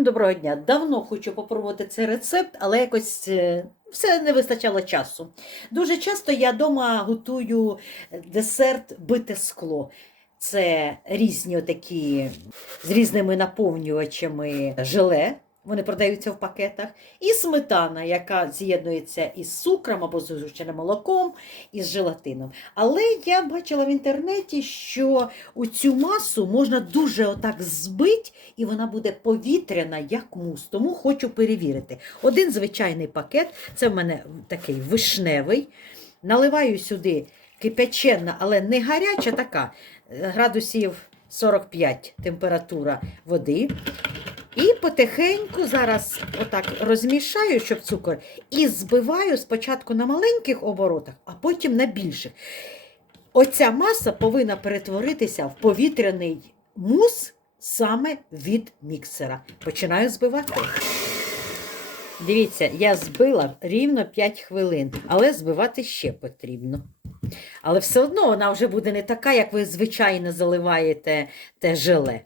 Доброго дня. Давно хочу попробувати цей рецепт, але якось е, все не вистачало часу. Дуже часто я вдома готую десерт бите скло. Це різні такі з різними наповнювачами желе. Вони продаються в пакетах, і сметана, яка з'єднується із цукром або з згущеним молоком, і з желатином. Але я бачила в інтернеті, що у цю масу можна дуже отак збити, і вона буде повітряна, як мус. Тому хочу перевірити. Один звичайний пакет, це в мене такий вишневий. Наливаю сюди кипячена, але не гаряча така, е, градусів 45 температура води. І потихеньку зараз отак розмішаю, щоб цукор, і збиваю спочатку на маленьких оборотах, а потім на більших. Оця маса повинна перетворитися в повітряний мус саме від міксера. Починаю збивати. Дивіться, я збила рівно 5 хвилин, але збивати ще потрібно. Але все одно вона вже буде не така, як ви звичайно заливаєте те желе.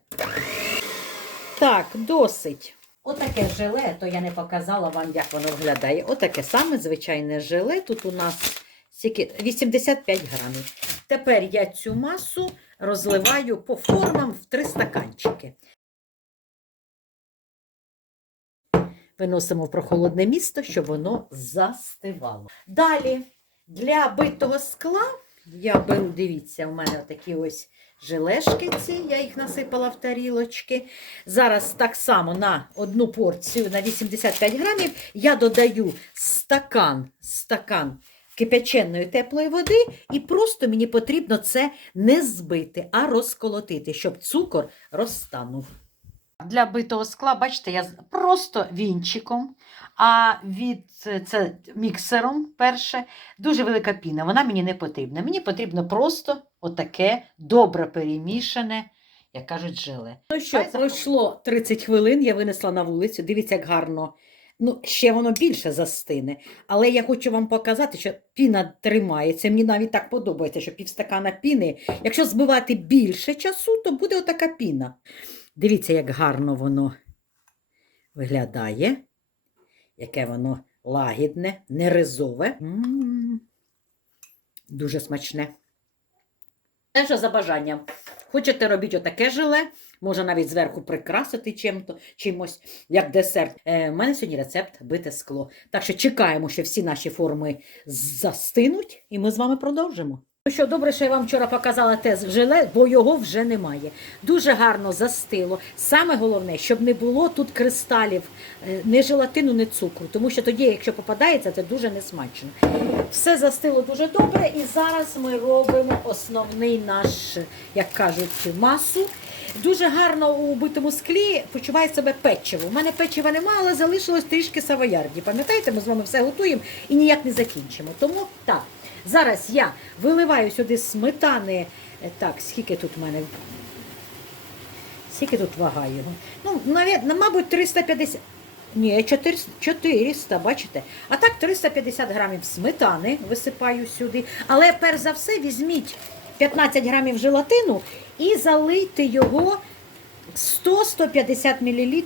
Так, досить. Отаке желе, то я не показала вам, як воно виглядає. Отаке саме звичайне желе. Тут у нас 85 грамів. Тепер я цю масу розливаю по формам в три стаканчики. Виносимо в прохолодне місто, щоб воно застивало. Далі для битого скла я беру, дивіться, у мене такі ось желешки ці, я їх насипала в тарілочки. Зараз так само на одну порцію на 85 грамів я додаю стакан, стакан кипяченої теплої води, і просто мені потрібно це не збити, а розколотити, щоб цукор розтанув. Для битого скла, бачите, я просто вінчиком, а від е, це міксером перше дуже велика піна. Вона мені не потрібна. Мені потрібно просто отаке добре перемішане, як кажуть, желе. Ну що, Хай пройшло 30 хвилин, я винесла на вулицю. Дивіться, як гарно. Ну, ще воно більше застине. Але я хочу вам показати, що піна тримається. Мені навіть так подобається, що півстакана піни. Якщо збивати більше часу, то буде отака піна. Дивіться, як гарно воно виглядає, яке воно лагідне, не ризове. М, Дуже смачне. Те, що за бажанням. Хочете робіть отаке желе, можна навіть зверху прикрасити чим-то, чимось, як десерт. Е, У мене сьогодні рецепт бите скло. Так що чекаємо, що всі наші форми застинуть, і ми з вами продовжимо. Ну що, добре, що я вам вчора показала те желе, бо його вже немає. Дуже гарно застило. Саме головне, щоб не було тут кристалів, е, ні желатину, ні цукру, тому що тоді, якщо попадається, це дуже несмачно. Все застило дуже добре, і зараз ми робимо основний наш, як кажуть, масу. Дуже гарно у битому склі почуває себе печиво. У мене печива немає, але залишилось трішки савоярді. Пам'ятаєте, ми з вами все готуємо і ніяк не закінчимо. Тому так. Зараз я виливаю сюди сметани. Е, Так, скільки тут в мене? Скільки тут вага його? Ну, навіть, мабуть, 350. Ні, 400, 400, бачите? А так 350 грамів сметани висипаю сюди. Але перш за все візьміть 15 грамів желатину і залийте його 100-150 мл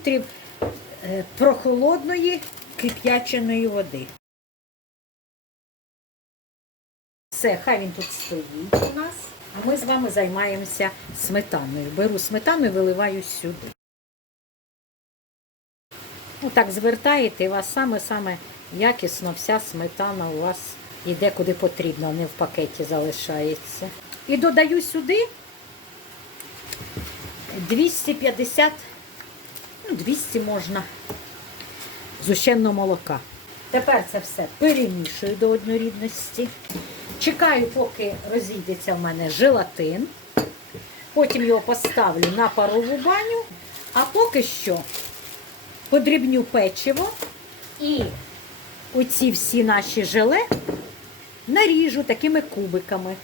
е, прохолодної кип'яченої води. Все, хай він тут стоїть у нас. А ми з вами займаємося сметаною. Беру сметану і виливаю сюди. Отак звертаєте, і у вас саме-саме якісно вся сметана у вас йде куди потрібно, не в пакеті залишається. І додаю сюди 250, ну 200 можна, зущенного молока. Тепер це все перемішую до однорідності. Чекаю, поки розійдеться в мене желатин. Потім його поставлю на парову баню. А поки що подрібню печиво і оці всі наші желе наріжу такими кубиками.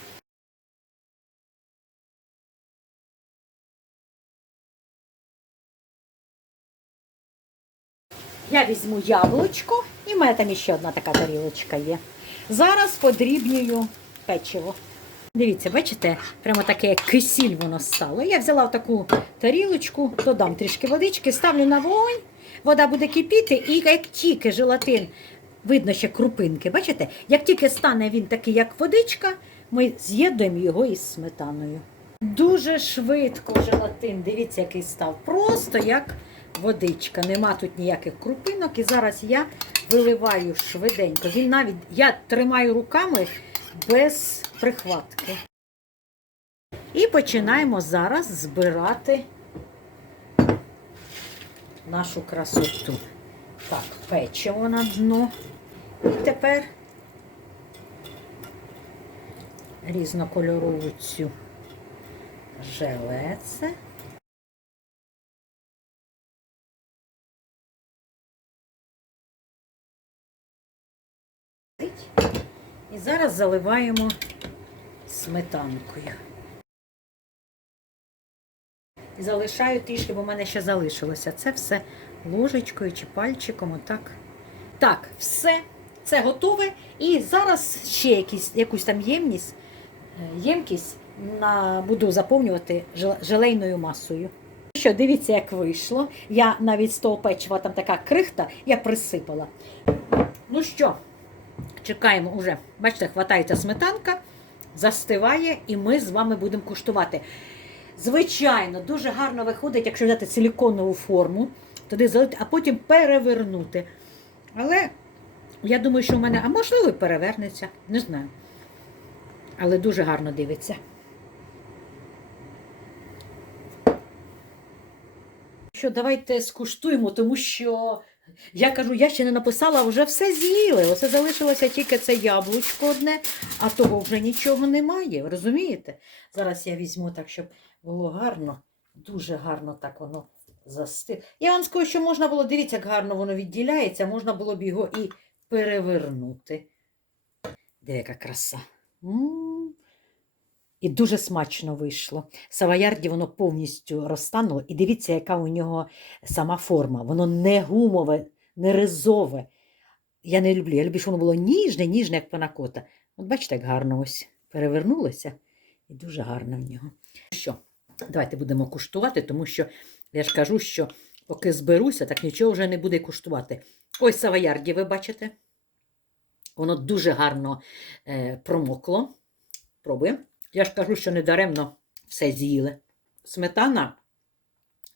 Я візьму яблучко, і в мене там ще одна така тарілочка є. Зараз подрібнюю печиво. Дивіться, бачите, прямо таке як кисіль воно стало. Я взяла таку тарілочку, додам трішки водички, ставлю на вогонь, вода буде кипіти, і як тільки желатин, видно ще крупинки, бачите, як тільки стане він такий, як водичка, ми з'єднуємо його із сметаною. Дуже швидко желатин, дивіться, який став. Просто як водичка. Нема тут ніяких крупинок. І зараз я виливаю швиденько. Він навіть я тримаю руками без прихватки. І починаємо зараз збирати нашу красоту. Так, печиво на дно. І тепер різнокольорову цю желеце. Зараз заливаємо сметанкою. Залишаю трішки, бо в мене ще залишилося. Це все ложечкою чи пальчиком. Отак. Так, все, це готове. І зараз ще якісь, якусь там ємність, е, ємкість на, буду заповнювати желейною масою. Що, дивіться, як вийшло. Я навіть з того печива там така крихта, я присипала. Ну що, чекаємо уже. Бачите, хватається сметанка, застиває, і ми з вами будемо куштувати. Звичайно, дуже гарно виходить, якщо взяти силіконову форму, туди залити, а потім перевернути. Але я думаю, що в мене, а можливо, перевернеться, не знаю. Але дуже гарно дивиться. Що давайте скуштуємо, тому що я кажу, я ще не написала, вже все з'їли. Оце залишилося тільки це яблучко одне, а того вже нічого немає. Розумієте? Зараз я візьму так, щоб було гарно, дуже гарно так воно застиг. Я вам скажу, що можна було, дивіться, як гарно воно відділяється, можна було б його і перевернути. Де яка краса. М. І дуже смачно вийшло. Савоярді воно повністю розтануло. І дивіться, яка у нього сама форма. Воно не гумове, не ризове. Я не люблю. Я люблю, щоб воно було ніжне, ніжне, як панакота. От бачите, як гарно ось перевернулося. І дуже гарно в нього. Що? Давайте будемо куштувати, тому що я ж кажу, що поки зберуся, так нічого вже не буде куштувати. Ось савоярді, ви бачите? Воно дуже гарно е, промокло. Пробуємо. Я ж кажу, що недаремно все з'їли. Сметана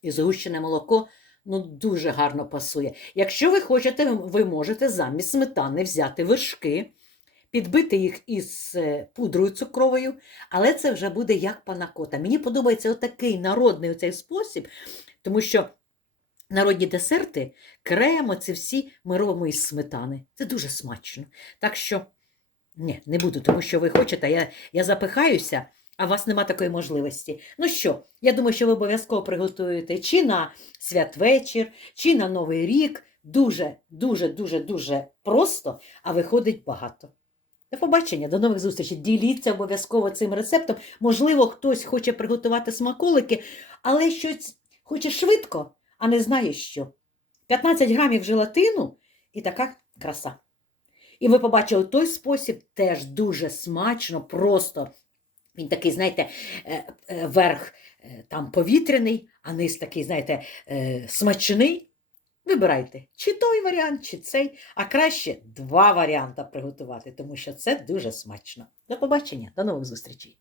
і згущене молоко ну, дуже гарно пасує. Якщо ви хочете, ви можете замість сметани взяти вершки, підбити їх із е, пудрою цукровою, але це вже буде як панакота. Мені подобається отакий народний оцей спосіб, тому що народні десерти, кремо, це всі ми робимо із сметани. Це дуже смачно. Так що, ні, не буду, тому що ви хочете, я, я запихаюся, а у вас нема такої можливості. Ну що, я думаю, що ви обов'язково приготуєте чи на святвечір, чи на Новий рік. Дуже, дуже, дуже, дуже просто, а виходить багато. До побачення, до нових зустрічей. Діліться обов'язково цим рецептом. Можливо, хтось хоче приготувати смаколики, але щось хоче швидко, а не знає що. 15 грамів желатину і така краса. І ви побачили той спосіб теж дуже смачно, просто. Він такий, знаєте, е, е, верх е, там повітряний, а низ такий, знаєте, смачний. Вибирайте, чи той варіант, чи цей, а краще два варіанти приготувати, тому що це дуже смачно. До побачення, до нових зустрічей!